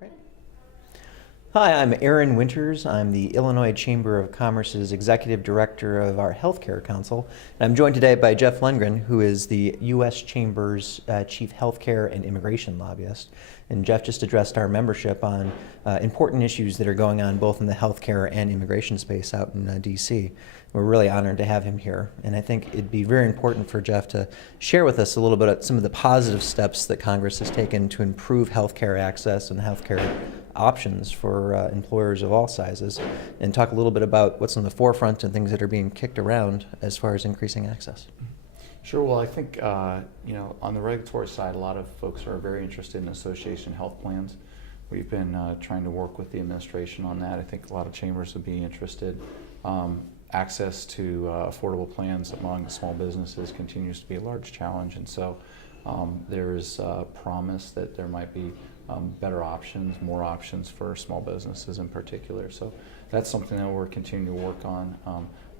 Great. Hi, I'm Aaron Winters. I'm the Illinois Chamber of Commerce's Executive Director of our Healthcare Council. And I'm joined today by Jeff Lungren, who is the U.S. Chamber's Chief Healthcare and Immigration Lobbyist. And Jeff just addressed our membership on important issues that are going on both in the healthcare and immigration space out in D.C. We're really honored to have him here. And I think it'd be very important for Jeff to share with us a little bit of some of the positive steps that Congress has taken to improve healthcare access and healthcare options for employers of all sizes, and talk a little bit about what's on the forefront and things that are being kicked around as far as increasing access. Sure. Well, I think on the regulatory side, a lot of folks are very interested in association health plans. We've been trying to work with the administration on that. I think a lot of chambers would be interested. Access to affordable plans among small businesses continues to be a large challenge, and so there is promise that there might be better options, more options for small businesses in particular. So that's something that we're continuing to work on.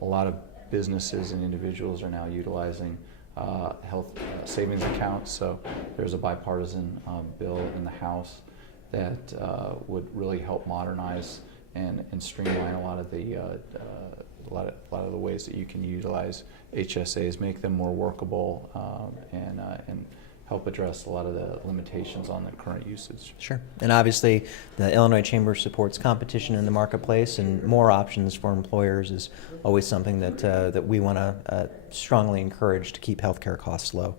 A lot of businesses and individuals are now utilizing health savings accounts. So there's a bipartisan bill in the House that would really help modernize and streamline a lot of the ways that you can utilize HSAs, make them more workable, and help address a lot of the limitations on the current usage. Sure. And obviously the Illinois Chamber supports competition in the marketplace, and more options for employers is always something that we want to strongly encourage to keep healthcare costs low.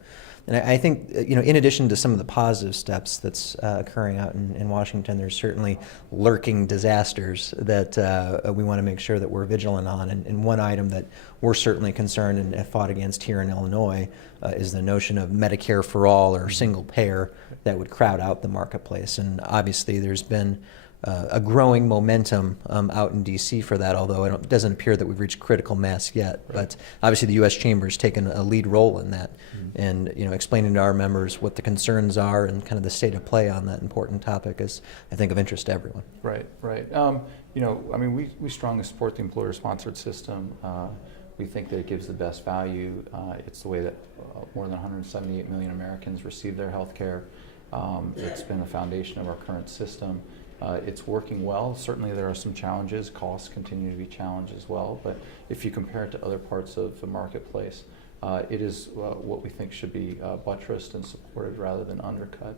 And I think, in addition to some of the positive steps that's occurring out in Washington, there's certainly lurking disasters that we want to make sure that we're vigilant on. And one item that we're certainly concerned and have fought against here in Illinois is the notion of Medicare for all or single payer that would crowd out the marketplace. And obviously there's been a growing momentum out in D.C. for that, although it doesn't appear that we've reached critical mass yet. Right. But obviously the U.S. Chamber has taken a lead role in that, and explaining to our members what the concerns are and kind of the state of play on that important topic is, I think, of interest to everyone. Right. We strongly support the employer-sponsored system. We think that it gives the best value. It's the way that more than 178 million Americans receive their health care. It's been a foundation of our current system. It's working well. Certainly there are some challenges. Costs continue to be challenged as well. But if you compare it to other parts of the marketplace, it is what we think should be buttressed and supported rather than undercut.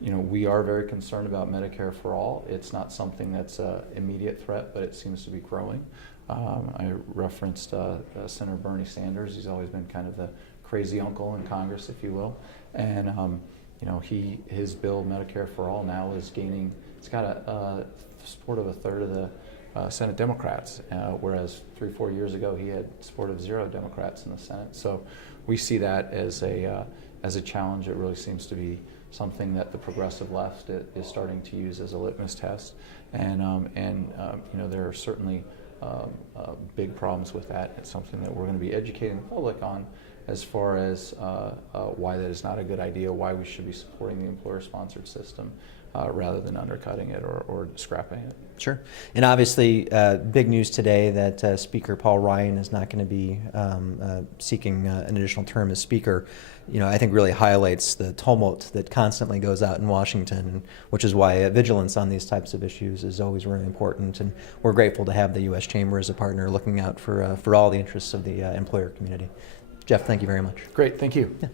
We are very concerned about Medicare for all. It's not something that's an immediate threat, but it seems to be growing. I referenced Senator Bernie Sanders. He's always been kind of the crazy uncle in Congress, if you will. And his bill, Medicare for All, now is gaining, it's got a support of a third of the Senate Democrats, whereas 3-4 years ago he had support of 0 Democrats in the Senate. So we see that as a challenge. It really seems to be something that the progressive left is starting to use as a litmus test, and there are certainly big problems with that. It's something that we're going to be educating the public on, as far as why that is not a good idea, why we should be supporting the employer-sponsored system rather than undercutting it or scrapping it. Sure. And obviously, big news today that Speaker Paul Ryan is not going to be seeking an additional term as Speaker. I think really highlights the tumult that constantly goes out in Washington, which is why vigilance on these types of issues is always really important. And we're grateful to have the U.S. Chamber as a partner looking out for all the interests of the employer community. Jeff, thank you very much. Great, thank you. Yeah.